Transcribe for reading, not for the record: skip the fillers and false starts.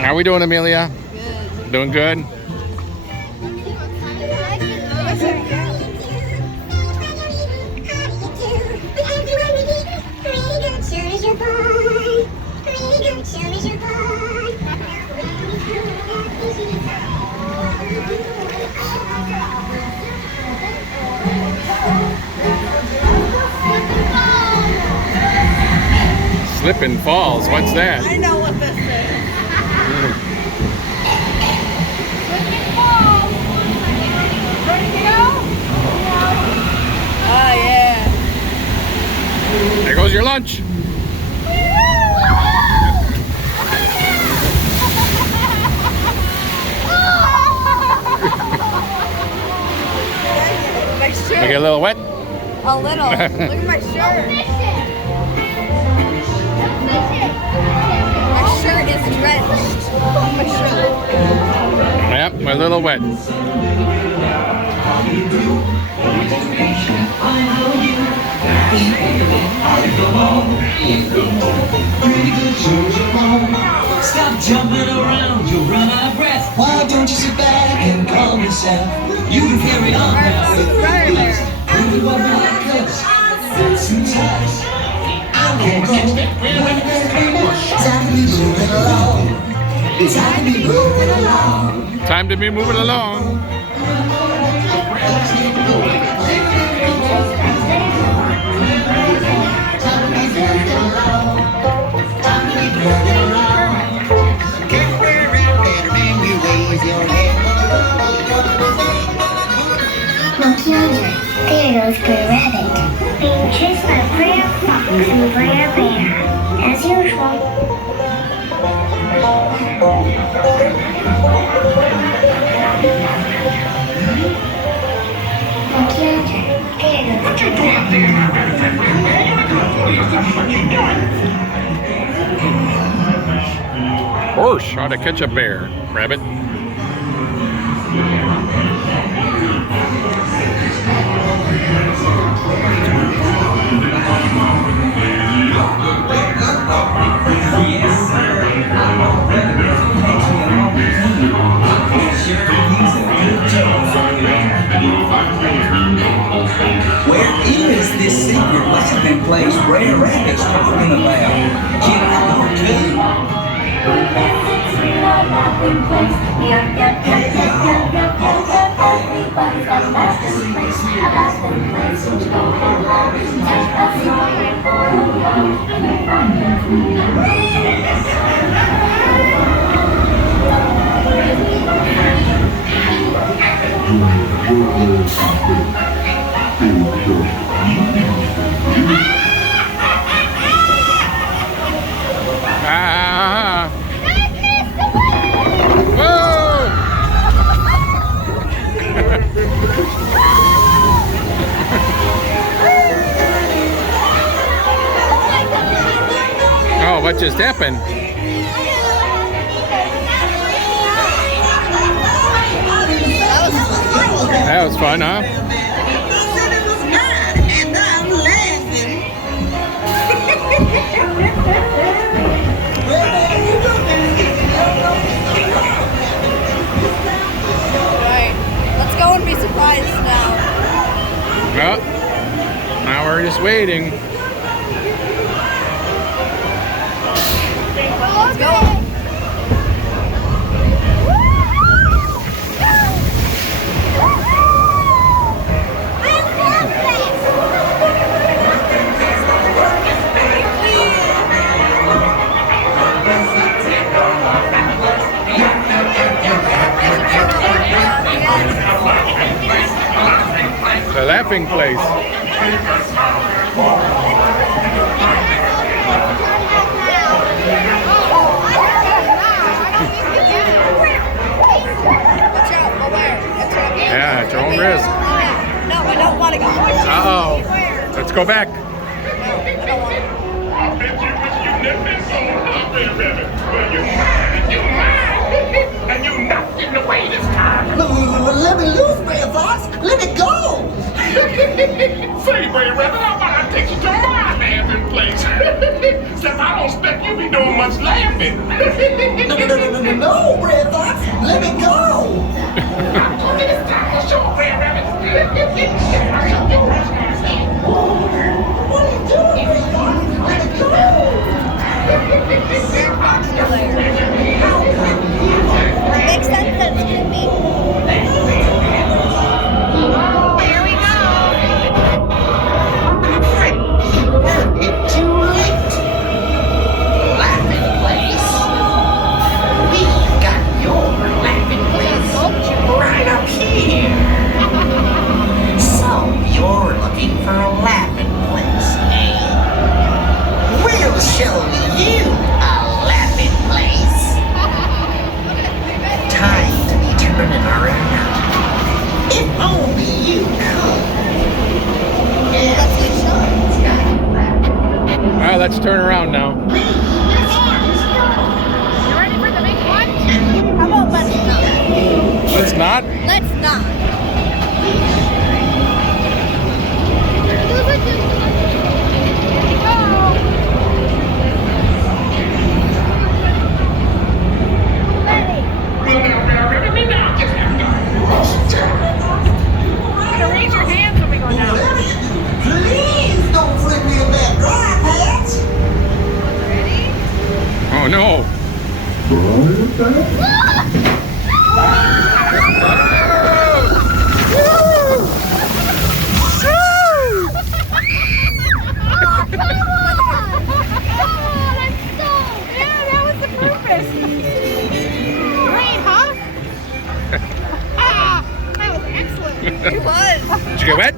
How we doing, Amelia? Good. Doing good? Slippin' Falls, what's that? I know what this is. Oh yeah. There goes your lunch. My You shirt. get a little wet? A little. Look at my shirt. My shirt is drenched. My shirt. Yep, a little wet. Stop jumping around, you'll run out of breath. Why don't you sit back and calm yourself? You can carry on now with peace. Maybe one like us. Sometimes I won't go. Time to be moving along. Time to be moving along. Time to be moving along. Look yonder, there goes Brer Rabbit, being chased by Brer Fox and Brer Bear, as usual. Look yonder, there goes Horse how to catch a bear. Rabbit. Where is this secret laughing place Brer Rabbit's talking about? Can I go too? Ah! Whoa! Oh, what just happened? That was fun, huh? Right. Let's go and be surprised now. Well, now we're just waiting. Let's go. The laughing place. Watch out. Beware. Yeah, at your own risk. No, I don't want to go. Uh-oh. Let's go back. No, I don't want to. And you're not getting away this time. Let me loose, Brer Fox. Let me go. Say, Brer Rabbit, I'm about to take you to my laughing place. Since I don't expect you be doing much laughing. No, No, Red Fox, let me go. What are you doing, Red Fox? Let me go. Makes sense that it's creepy. Here we go. It's too late. Laughing place. We've got your laughing place right up here. So you're looking for a laughing place, eh? We'll show you a laughing place. Time to be turning around. If only you could. Let's get shot. All right, let's turn around now. You ready for the big one? How about let's not? Let's not. Let's not. Raise your hands when we go down. Please don't flip me in that dry patch. Oh no. It was. Did you get wet?